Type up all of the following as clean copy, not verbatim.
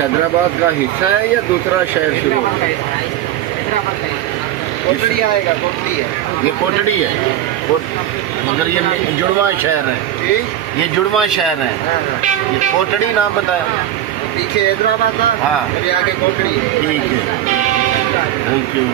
हैदराबाद का हिस्सा है या दूसरा शहर शुरू हुआ? कोटड़ी आएगा, कोटड़ी है। ये कोटड़ी है, मगर ये जुड़वा शहर है। ये जुड़वा शहर है। ये कोटड़ी नाम बताया, पीछे हैदराबाद था। हाँ, अभी आगे कोटड़ी है। ठीक है, थैंक यू।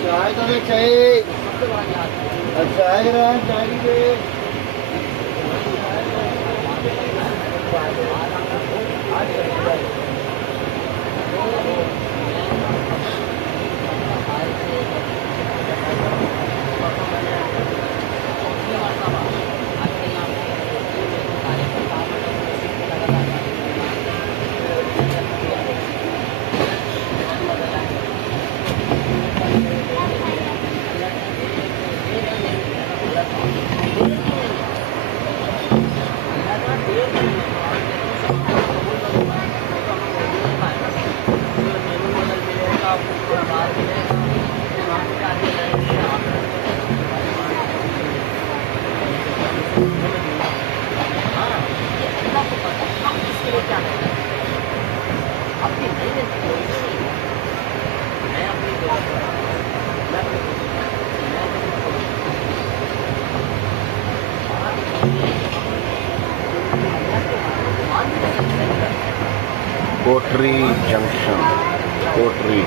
चाय तो नहीं चाहिए। अच्छा है रहा चाहिए। कोटरी जंक्शन, कोटरी।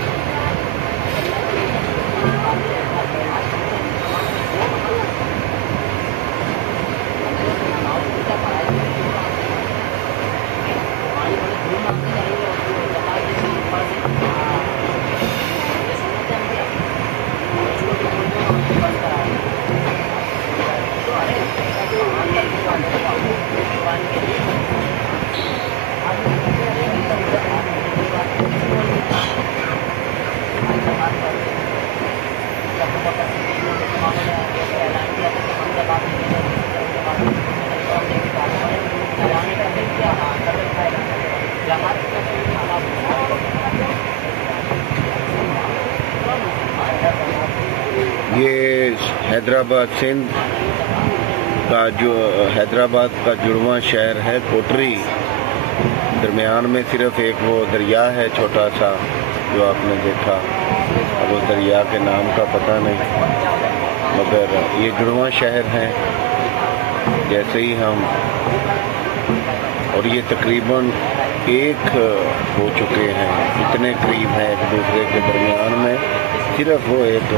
ये हैदराबाद सिंध का जो हैदराबाद का जुड़वा शहर है कोटरी। दरमियान में सिर्फ एक वो दरिया है छोटा सा जो आपने देखा। अब उस दरिया के नाम का पता नहीं, मगर ये जुड़वा शहर है जैसे ही हम, और ये तकरीबन एक हो चुके हैं, इतने करीब हैं एक दूसरे के दरमियान में। सिर्फ वो एक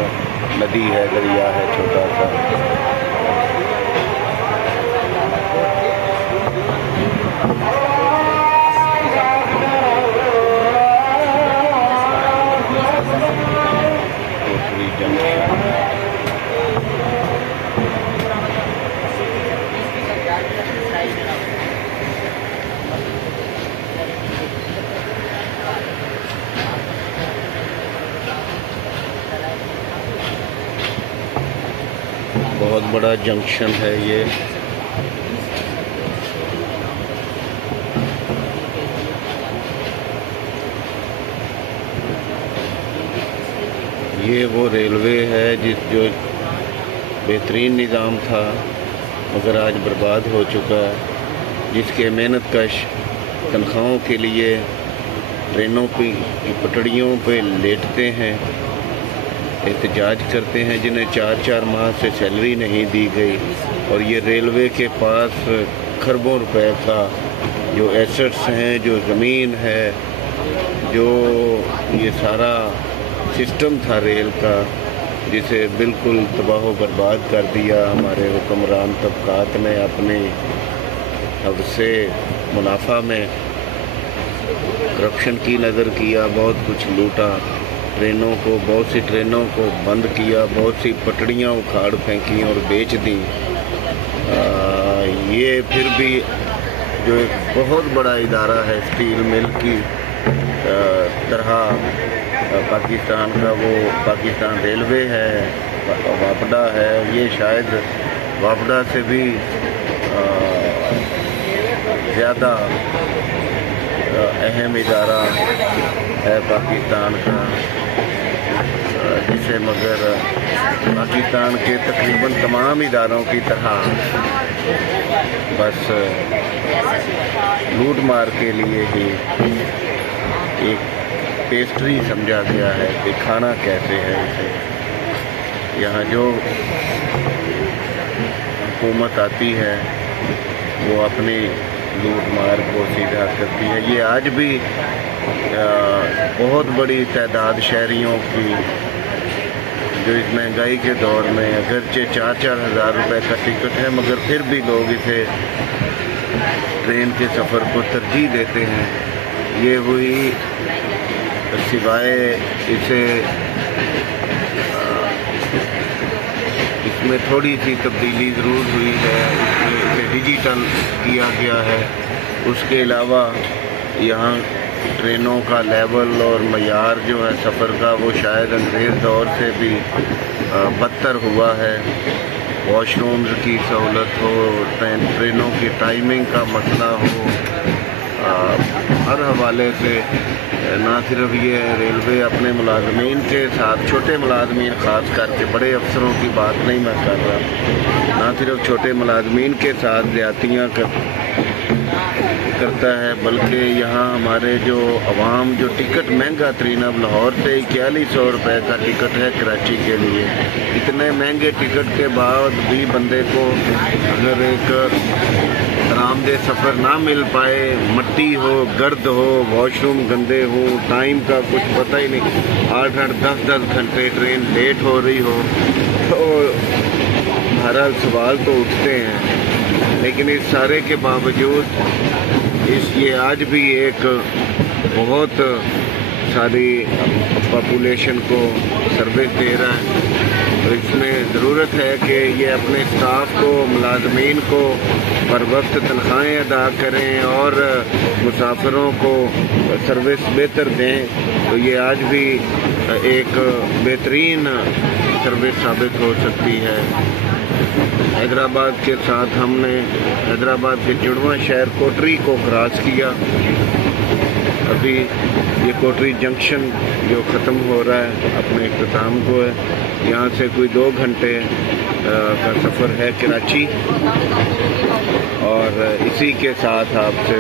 नदी है, दरिया है छोटा सा। कोटरी जंक्शन। बहुत बड़ा जंक्शन है ये वो रेलवे है जो बेहतरीन निज़ाम था मगर आज बर्बाद हो चुका है, जिसके मेहनत कश तनख्वाहों के लिए ट्रेनों की पटड़ियों पे लेटते हैं, एहतजाज करते हैं, जिन्हें 4-4 माह से सैलरी नहीं दी गई। और ये रेलवे के पास खरबों रुपए का जो एसेट्स हैं, जो ज़मीन है, जो ये सारा सिस्टम था रेल का, जिसे बिल्कुल तबाह बर्बाद कर दिया हमारे हुक्मरान तबकात ने अपने हद से मुनाफा में करप्शन की नज़र किया, बहुत कुछ लूटा, बहुत सी ट्रेनों को बंद किया, बहुत सी पटड़ियाँ उखाड़ फेंकी और बेच दी। ये फिर भी जो एक बहुत बड़ा इदारा है स्टील मिल की तरह पाकिस्तान का, वो पाकिस्तान रेलवे है, वापडा है, ये शायद वापडा से भी ज़्यादा अहम इदारा है पाकिस्तान का, जिसे मगर पाकिस्तान के तकरीबन तमाम इदारों की तरह बस लूट मार के लिए ही एक पेस्ट्री समझा गया है कि खाना कैसे है इसे। यहाँ जो हुकूमत आती है वो अपनी लूट मार को सीधा करती है। ये आज भी बहुत बड़ी तादाद शहरियों की जो इस महंगाई के दौर में अगरचे 4-4 हज़ार रुपये का टिकट है मगर फिर भी लोग इसे ट्रेन के सफ़र को तरजीह देते हैं। ये हुई सिवाय इसमें थोड़ी सी तब्दीली ज़रूर हुई है, इसे डिजिटल किया गया है। उसके अलावा यहाँ ट्रेनों का लेवल और मयार जो है सफ़र का, वो शायद अंग्रेज़ दौर से भी बदतर हुआ है। वॉशरूम्स की सहूलत हो, ट्रेनों की टाइमिंग का मसला हो, हर हवाले से ना सिर्फ ये रेलवे अपने मुलाजमीन के साथ, छोटे मुलाजमीन ख़ास करके, बड़े अफसरों की बात नहीं मैं कर रहा, ना सिर्फ छोटे मुलाजमीन के साथ ज़्यादतियाँ करता है, बल्कि यहाँ हमारे जो अवाम, जो टिकट महंगा तरीन, अब लाहौर से 4100 रुपये का टिकट है कराची के लिए। इतने महंगे टिकट के बाद भी बंदे को अगर एक आरामदेह सफ़र ना मिल पाए, मट्टी हो, गर्द हो, वॉशरूम गंदे हो, टाइम का कुछ पता ही नहीं, 8-8, 10-10 घंटे ट्रेन लेट हो रही हो, तो बहरहाल सवाल तो उठते हैं। लेकिन इस सारे के बावजूद ये आज भी एक बहुत सारी पॉपुलेशन को सर्विस दे रहा है। तो इसमें ज़रूरत है कि ये अपने स्टाफ को, मुलाजमीन को बर वक्त तनख्वाहें अदा करें और मुसाफिरों को सर्विस बेहतर दें। तो ये आज भी एक बेहतरीन सर्विस साबित हो सकती है। हैदराबाद के साथ हमने हैदराबाद के जुड़वा शहर कोटरी को क्रॉस किया। अभी ये कोटरी जंक्शन जो ख़त्म हो रहा है अपने इख्तिताम को है। यहाँ से कोई 2 घंटे का सफ़र है कराची। और इसी के साथ आपसे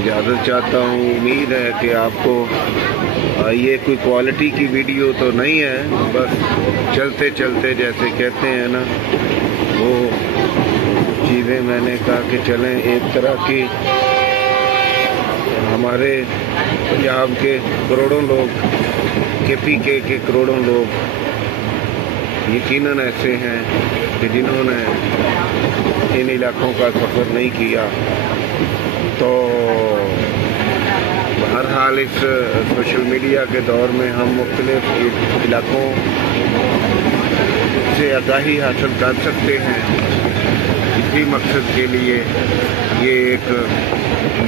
इजाज़त चाहता हूँ। उम्मीद है कि आपको ये कोई क्वालिटी की वीडियो तो नहीं है, बस चलते चलते जैसे कहते हैं ना, वो चीज़ें मैंने कहा कि चलें। एक तरह की हमारे पंजाब के करोड़ों लोग, KPK के करोड़ों लोग यकीनन ऐसे हैं कि जिन्होंने इन इलाकों का सफ़र नहीं किया। तो बहरहाल इस सोशल मीडिया के दौर में हम मुख्तलिफ इलाकों से आगाही हासिल कर सकते हैं। इसी मकसद के लिए ये एक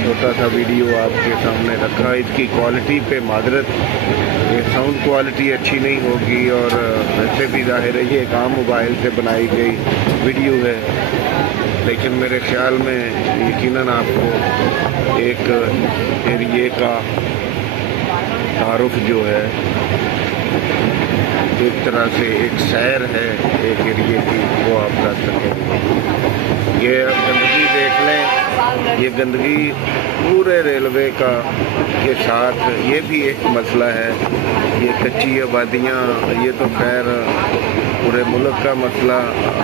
छोटा सा वीडियो आपके सामने रखा। इसकी क्वालिटी पे मादरत, ये साउंड क्वालिटी अच्छी नहीं होगी, और वैसे भी जाहिर है ये काम मोबाइल से बनाई गई वीडियो है, लेकिन मेरे ख्याल में यकीनन आपको एक एरिए का तारुफ जो है, एक तरह से एक सैर है एक एरिए की, वो आप कर सकेंगे। ये गंदगी देख लें, ये गंदगी पूरे रेलवे का के साथ ये भी एक मसला है। ये कच्ची आबादियाँ, ये तो खैर पूरे मुल्क का मसला।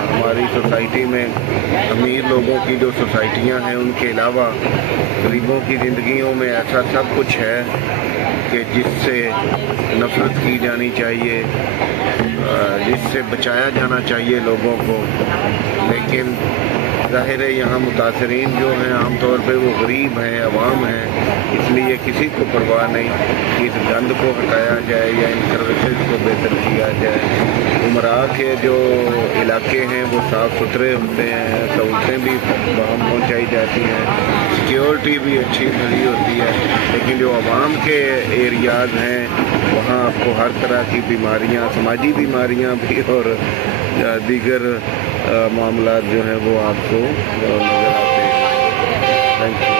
हमारी सोसाइटी में अमीर लोगों की जो सोसाइटियाँ हैं, उनके अलावा गरीबों की ज़िंदगियों में ऐसा सब कुछ है कि जिससे नफरत की जानी चाहिए, जिससे बचाया जाना चाहिए लोगों को। लेकिन ज़ाहिर है यहाँ मुतासरीन जो हैं आमतौर पे वो गरीब हैं, अवाम हैं, इसलिए किसी को परवाह नहीं कि इस गंद को हटाया जाए या इन सर्विसेज को बेहतर किया जाए। उमरा के जो इलाके हैं वो साफ़ सुथरे होते हैं, सहूलतें भी वहाँ पहुँचाई जाती हैं, सिक्योरिटी भी अच्छी भरी होती है, लेकिन जो अवाम के एरियाज़ हैं वहाँ आपको हर तरह की बीमारियाँ, समाजी बीमारियाँ भी और दीगर मामला जो हैं वो आपको नज़र आते हैं। Thank you.